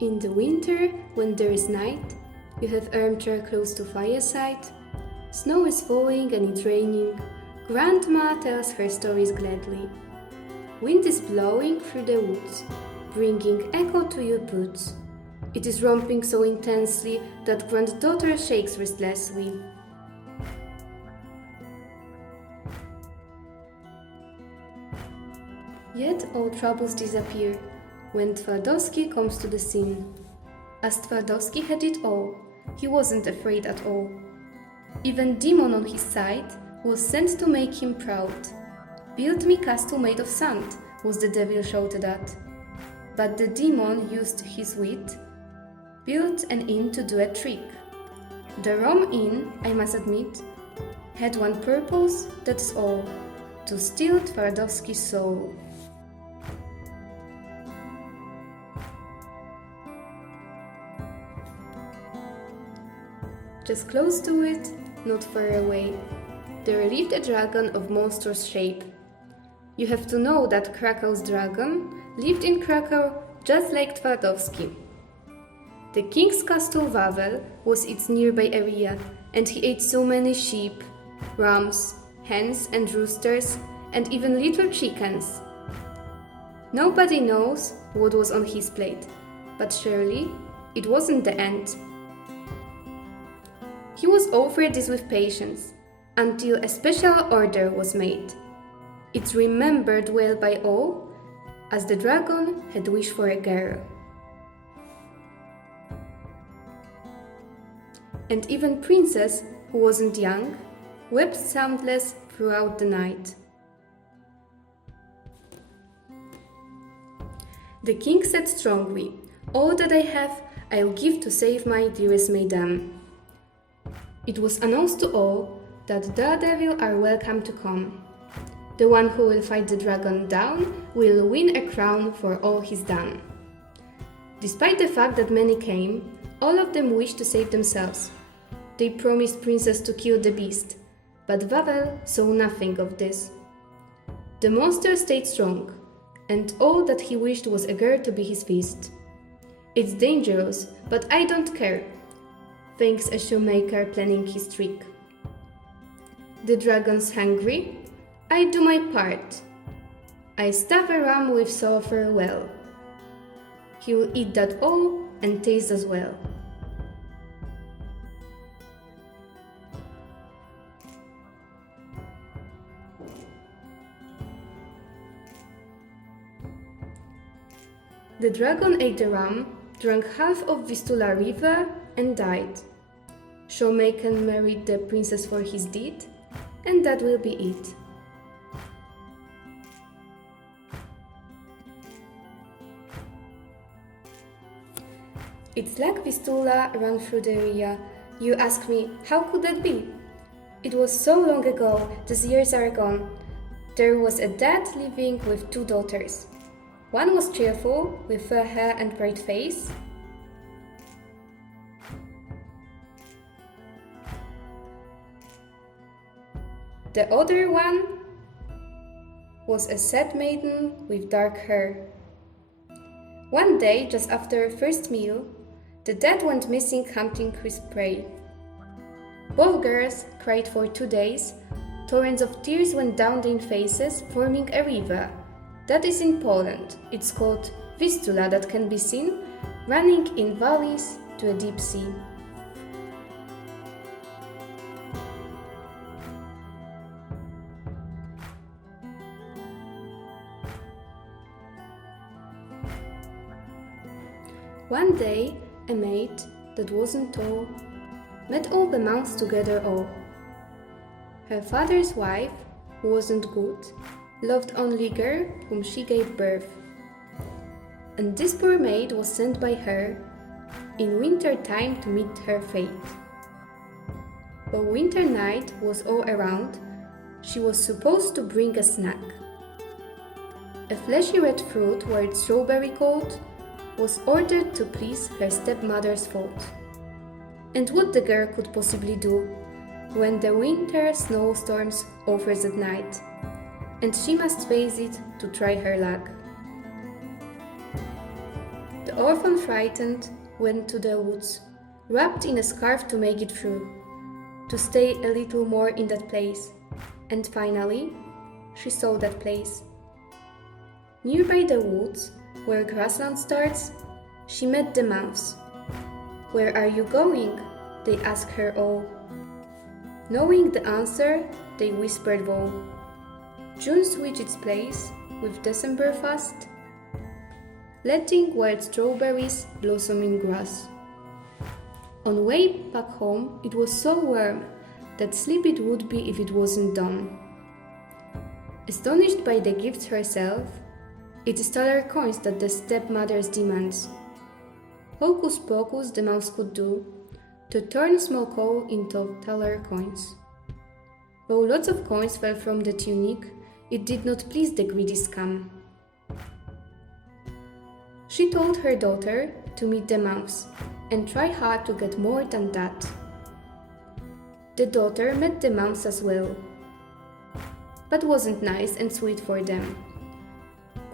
In the winter, when there is night, you have armchair close to fireside. Snow is falling and it's raining. Grandma tells her stories gladly. Wind is blowing through the woods, bringing echo to your boots. It is romping so intensely that granddaughter shakes restlessly. Yet all troubles disappear when Twardowski comes to the scene. As Twardowski had it all, he wasn't afraid at all. Even Demon on his side was sent to make him proud. "Build me castle made of sand," was the devil shouted at. But the demon used his wit, built an inn to do a trick. The Rome Inn, I must admit, had one purpose, that's all: to steal Twardowski's soul. Just close to it, not far away, there lived a dragon of monstrous shape. You have to know that Krakow's dragon lived in Krakow just like Twardowski. The king's castle Wawel was its nearby area, and he ate so many sheep, rams, hens and roosters, and even little chickens. Nobody knows what was on his plate, but surely it wasn't the end. He was offered this with patience, until a special order was made. It's remembered well by all, as the dragon had wished for a girl. And even Princess, who wasn't young, wept soundless throughout the night. The king said strongly, "All that I have, I'll give to save my dearest maiden." It was announced to all that Daredevil are welcome to come. The one who will fight the dragon down will win a crown for all he's done. Despite the fact that many came, all of them wished to save themselves. They promised Princess to kill the beast, but Wawel saw nothing of this. The monster stayed strong, and all that he wished was a girl to be his feast. "It's dangerous, but I don't care," thinks a shoemaker planning his trick. "The dragon's hungry? I do my part. I stuff a ram with sulfur well. He will eat that all and taste as well." The dragon ate the ram, drank half of Vistula River, and died. Shoemaker married the princess for his deed, and that will be it. It's like Vistula ran through the area. You ask me, how could that be? It was so long ago, these years are gone. There was a dad living with 2 daughters. One was cheerful, with fair hair and bright face. The other one was a sad maiden with dark hair. One day, just after first meal, the dad went missing hunting his prey. Both girls cried for 2 days. Torrents of tears went down their faces, forming a river. That is in Poland. It's called Vistula, that can be seen running in valleys to a deep sea. One day, a maid that wasn't tall met all the months together all. Her father's wife, who wasn't good, loved only girl whom she gave birth. And this poor maid was sent by her in winter time to meet her fate. But winter night was all around, she was supposed to bring a snack. A fleshy red fruit white strawberry coat was ordered to please her stepmother's thought. And what the girl could possibly do when the winter snowstorms offers at night, and she must face it to try her luck. The orphan, frightened, went to the woods, wrapped in a scarf to make it through, to stay a little more in that place. And finally, she saw that place. Nearby the woods, where grassland starts, she met the mouse. "Where are you going?" they asked her all. Knowing the answer, they whispered woe. June switched its place with December fast, letting wild strawberries blossom in grass. On way back home, it was so warm that sleep it would be if it wasn't dawn. Astonished by the gifts herself, it stole her coins that the stepmother's demands. Hocus pocus the mouse could do, to turn small coal into taller coins. Though lots of coins fell from the tunic, it did not please the greedy scum. She told her daughter to meet the mouse and try hard to get more than that. The daughter met the mouse as well, but wasn't nice and sweet for them.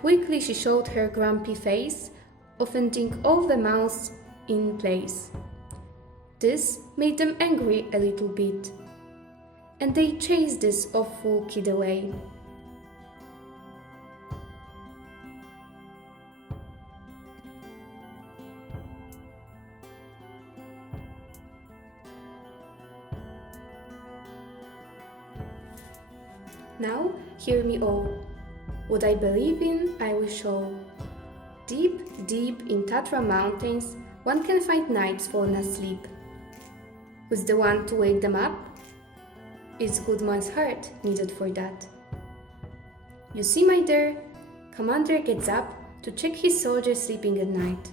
Quickly she showed her grumpy face, offending all the mouse in place. This made them angry a little bit, and they chased this awful kid away. Now hear me all. What I believe in, I will show. Deep, deep in Tatra mountains, one can find knights fallen asleep. Who's the one to wake them up? It's good man's heart needed for that. You see, my dear, commander gets up to check his soldiers sleeping at night.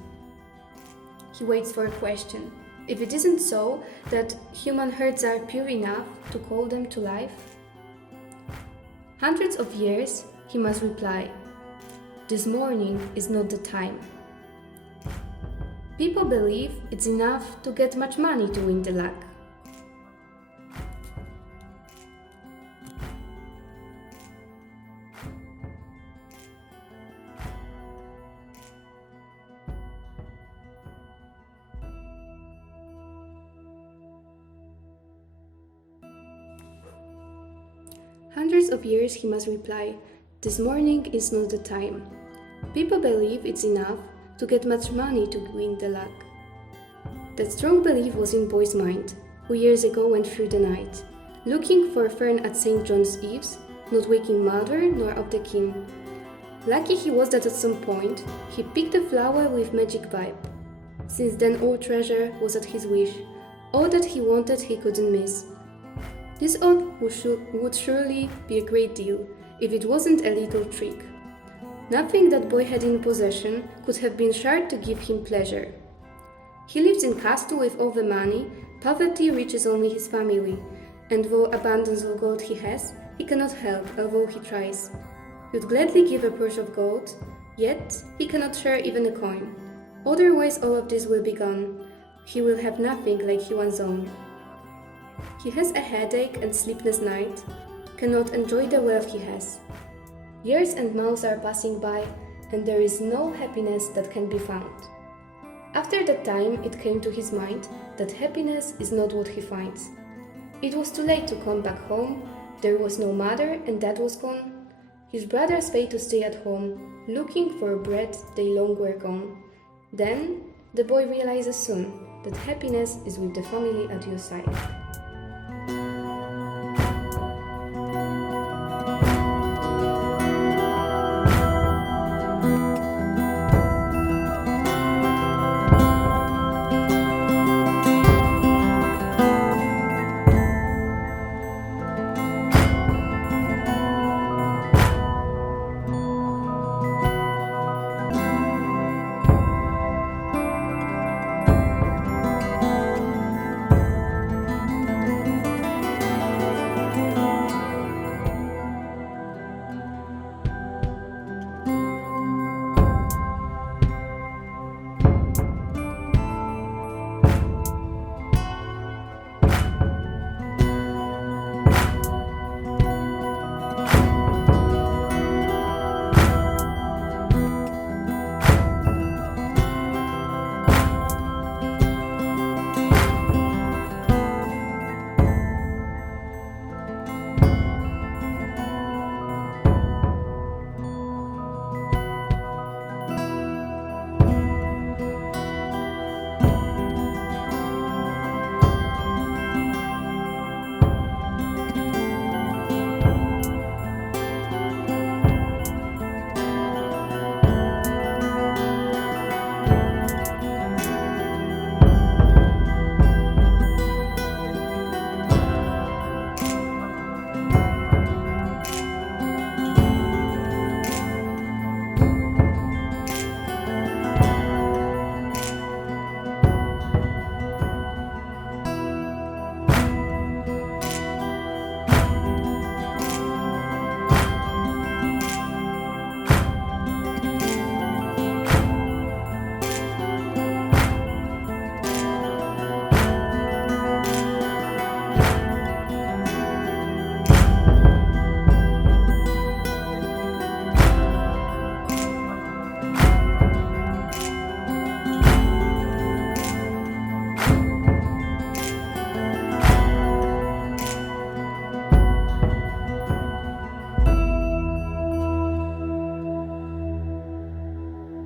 He waits for a question. If it isn't so that human hearts are pure enough to call them to life, hundreds of years, he must reply, "This morning is not the time." People believe it's enough to get much money to win the luck. Hundreds of years, he must reply, "This morning is not the time." People believe it's enough to get much money to win the luck. That strong belief was in Boy's mind, who years ago went through the night, looking for a fern at St. John's Eves, not waking mother nor of the king. Lucky he was that at some point he picked a flower with magic vibe. Since then all treasure was at his wish, all that he wanted he couldn't miss. This oath would surely be a great deal if it wasn't a little trick. Nothing that Boy had in possession could have been sure to give him pleasure. He lives in castle with all the money, poverty reaches only his family, and though abundance of gold he has, he cannot help, although he tries. He would gladly give a purse of gold, yet he cannot share even a coin. Otherwise all of this will be gone. He will have nothing like he once owned. He has a headache and sleepless night, cannot enjoy the wealth he has. Years and months are passing by, and there is no happiness that can be found. After that time, it came to his mind that happiness is not what he finds. It was too late to come back home, there was no mother and dad was gone. His brothers paid to stay at home, looking for bread they long were gone. Then, the boy realizes soon that happiness is with the family at your side.